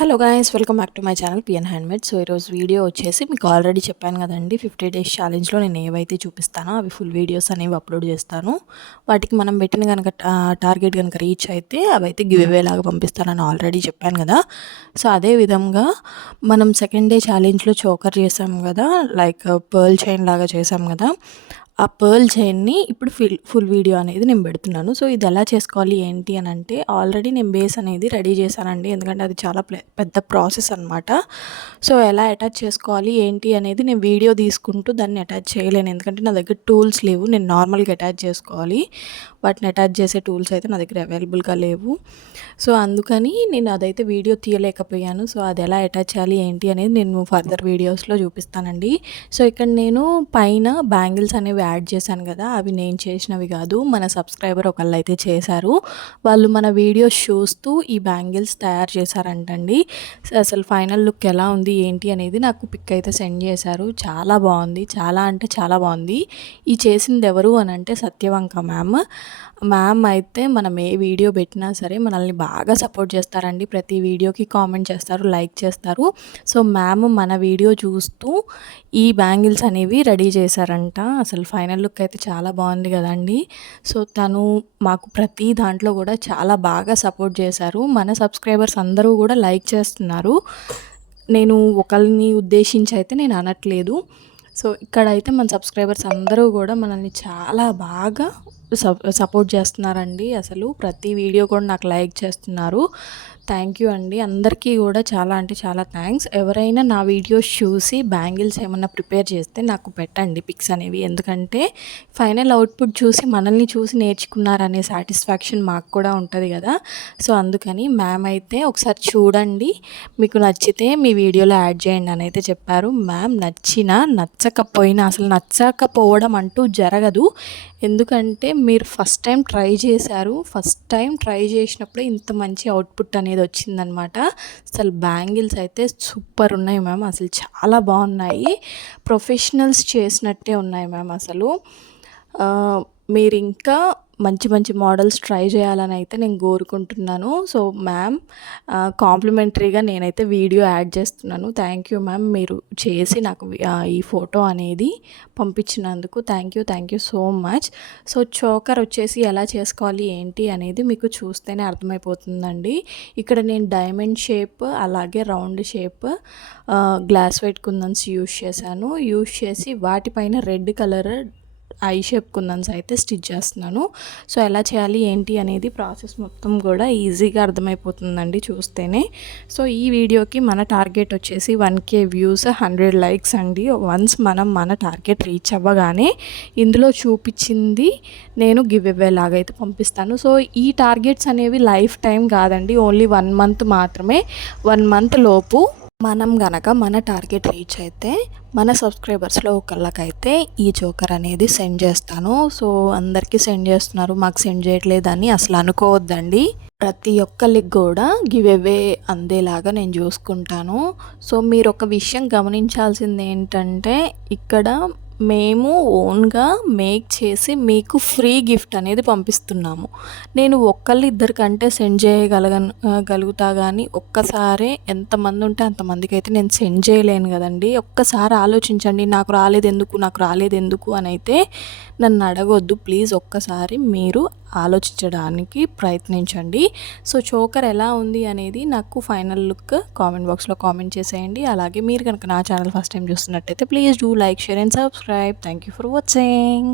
Hello guys, welcome back to my channel PN handmade. So ఈరోజు video వచ్చేసి మీకు already చెప్పాను కదండి, 50 డేస్ ఛాలెంజ్లో నేను ఏవైతే చూపిస్తానో అవి ఫుల్ వీడియోస్ అనేవి అప్లోడ్ చేస్తాను. వాటికి మనం పెట్టిన కనుక టార్గెట్ కనుక రీచ్ అయితే అవైతే గివ్ అవే లాగా పంపిస్తానని ఆల్రెడీ చెప్పాను కదా. సో అదే విధంగా మనం సెకండ్ డే ఛాలెంజ్లో చోకర్ చేసాం కదా, లైక్ పర్ల్ చైన్ లాగా చేసాం కదా. ఆ పర్ల్ చైన్ని ఇప్పుడు ఫుల్ వీడియో అనేది నేను పెడుతున్నాను. సో ఇది ఎలా చేసుకోవాలి ఏంటి అని అంటే, ఆల్రెడీ నేను బేస్ అనేది రెడీ చేశానండి, ఎందుకంటే అది చాలా పెద్ద ప్రాసెస్ అనమాట. సో ఎలా అటాచ్ చేసుకోవాలి ఏంటి అనేది నేను వీడియో తీసుకుంటూ దాన్ని అటాచ్ చేయలేను, ఎందుకంటే నా దగ్గర టూల్స్ లేవు. నేను నార్మల్గా అటాచ్ చేసుకోవాలి, వాటిని అటాచ్ చేసే టూల్స్ అయితే నా దగ్గర అవైలబుల్గా లేవు. సో అందుకని నేను అదైతే వీడియో తీయలేకపోయాను. సో అది ఎలా అటాచ్ చేయాలి ఏంటి అనేది నేను ఫర్దర్ వీడియోస్లో చూపిస్తానండి. సో ఇక్కడ నేను పైన బ్యాంగిల్స్ అనేవి యాడ్ చేశాను కదా, అవి నేను చేసినవి కాదు, మన సబ్స్క్రైబర్ ఒకళ్ళు అయితే చేశారు. వాళ్ళు మన వీడియోస్ చూస్తూ ఈ బ్యాంగిల్స్ తయారు చేశారంటండి. అసలు ఫైనల్ లుక్ ఎలా ఉంది ఏంటి అనేది నాకు పిక్ అయితే సెండ్ చేశారు. చాలా బాగుంది, చాలా అంటే చాలా బాగుంది. ఈ చేసింది ఎవరు అని అంటే సత్యవంక మ్యామ్ అయితే మనం ఏ వీడియో పెట్టినా సరే మనల్ని బాగా సపోర్ట్ చేస్తారండి. ప్రతి వీడియోకి కామెంట్ చేస్తారు, లైక్ చేస్తారు. సో మ్యామ్ మన వీడియో చూస్తూ ఈ బ్యాంగిల్స్ అనేవి రెడీ చేశారంట. అసలు ఫైనల్ లుక్ అయితే చాలా బాగుంది కదండి. సో తను మాకు ప్రతి దాంట్లో కూడా చాలా బాగా సపోర్ట్ చేశారు. మన సబ్స్క్రైబర్స్ అందరూ కూడా లైక్ చేస్తున్నారు. నేను ఒకరిని ఉద్దేశించి అయితే నేను అనట్లేదు. సో ఇక్కడైతే మన సబ్స్క్రైబర్స్ అందరూ కూడా మనల్ని చాలా బాగా సపోర్ట్ చేస్తున్నారండి. అసలు ప్రతి వీడియో కూడా నాకు లైక్ చేస్తున్నారు. థ్యాంక్ యూ అండి అందరికీ కూడా, చాలా అంటే చాలా థ్యాంక్స్. ఎవరైనా నా వీడియోస్ చూసి బ్యాంగిల్స్ ఏమన్నా ప్రిపేర్ చేస్తే నాకు పెట్టండి పిక్స్ అనేవి, ఎందుకంటే ఫైనల్ అవుట్పుట్ చూసి మనల్ని చూసి నేర్చుకున్నారనే సాటిస్ఫాక్షన్ మాకు కూడా ఉంటుంది కదా. సో అందుకని మ్యామ్ అయితే ఒకసారి చూడండి, మీకు నచ్చితే మీ వీడియోలో యాడ్ చేయండి అని అయితే చెప్పారు. మ్యామ్ నచ్చినా నచ్చకపోయినా, అసలు నచ్చకపోవడం అంటూ జరగదు, ఎందుకంటే మీరు ఫస్ట్ టైం ట్రై చేసినప్పుడే ఇంత మంచి అవుట్పుట్ అనేది వచ్చిందనమాట. అసలు బ్యాంగిల్స్ అయితే సూపర్ ఉన్నాయి మ్యామ్, అసలు చాలా బాగున్నాయి, ప్రొఫెషనల్స్ చేసినట్టే ఉన్నాయి మ్యామ్. అసలు మీరు ఇంకా మంచి మంచి మోడల్స్ ట్రై చేయాలని అయితే నేను కోరుకుంటున్నాను. సో మ్యామ్ కాంప్లిమెంటరీగా నేనైతే వీడియో యాడ్ చేస్తున్నాను. థ్యాంక్ యూ మ్యామ్, మీరు చేసి నాకు ఈ ఫోటో అనేది పంపించినందుకు thank you so much. So choker వచ్చేసి ఎలా చేసుకోవాలి ఏంటి అనేది మీకు చూస్తేనే అర్థమైపోతుందండి. ఇక్కడ నేను డైమండ్ షేప్ అలాగే రౌండ్ షేప్ గ్లాస్ వైట్ కుందన్స్ యూజ్ చేసి వాటిపైన రెడ్ కలర్ ఐ షేప్ కుందన్స్ అయితే స్టిచ్ చేస్తున్నాను. సో ఎలా చేయాలి ఏంటి అనేది ప్రాసెస్ మొత్తం కూడా ఈజీగా అర్థమైపోతుందండి చూస్తేనే. సో ఈ వీడియోకి మన టార్గెట్ వచ్చేసి 1K వ్యూస్ 100 లైక్స్ అండి. వన్స్ మన టార్గెట్ రీచ్ అవ్వగానే ఇందులో చూపించింది నేను గివ్ అవే లాగా అయితే పంపిస్తాను. సో ఈ టార్గెట్స్ అనేవి లైఫ్ టైం కాదండి, ఓన్లీ 1 మంత్ మాత్రమే. 1 మంత్ లోపు మనం గనక మన టార్గెట్ రీచ్ అయితే మన సబ్స్క్రైబర్స్లో ఒకళ్ళకైతే ఈ చోకర్ అనేది సెండ్ చేస్తాను. సో అందరికీ సెండ్ చేస్తున్నారు, మాకు సెండ్ చేయట్లేదని అసలు అనుకోవద్దండి. ప్రతి ఒక్కరికి కూడా గివ్ అవే అందేలాగా నేను చూసుకుంటాను. సో మీరు ఒక విషయం గమనించాల్సింది ఏంటంటే, ఇక్కడ మేము ఓన్గా మేక్ చేసి మీకు ఫ్రీ గిఫ్ట్ అనేది పంపిస్తున్నాము. నేను ఇద్దరికంటే సెండ్ గలుగుతా కానీ ఒక్కసారే ఎంతమంది ఉంటే అంతమందికి అయితే నేను సెండ్ చేయలేను కదండి. ఒక్కసారి ఆలోచించండి, నాకు రాలేదు ఎందుకు అని అయితే నన్ను అడగొద్దు ప్లీజ్. ఒక్కసారి మీరు ఆలోచించడానికి ప్రయత్నించండి. సో చోకర్ ఎలా ఉంది అనేది నాకు ఫైనల్ లుక్ కామెంట్ బాక్స్లో కామెంట్ చేసేయండి. అలాగే మీరు కనుక నా ఛానల్ ఫస్ట్ టైం చూస్తున్నట్టయితే please do like, share and subscribe. Thank you for watching.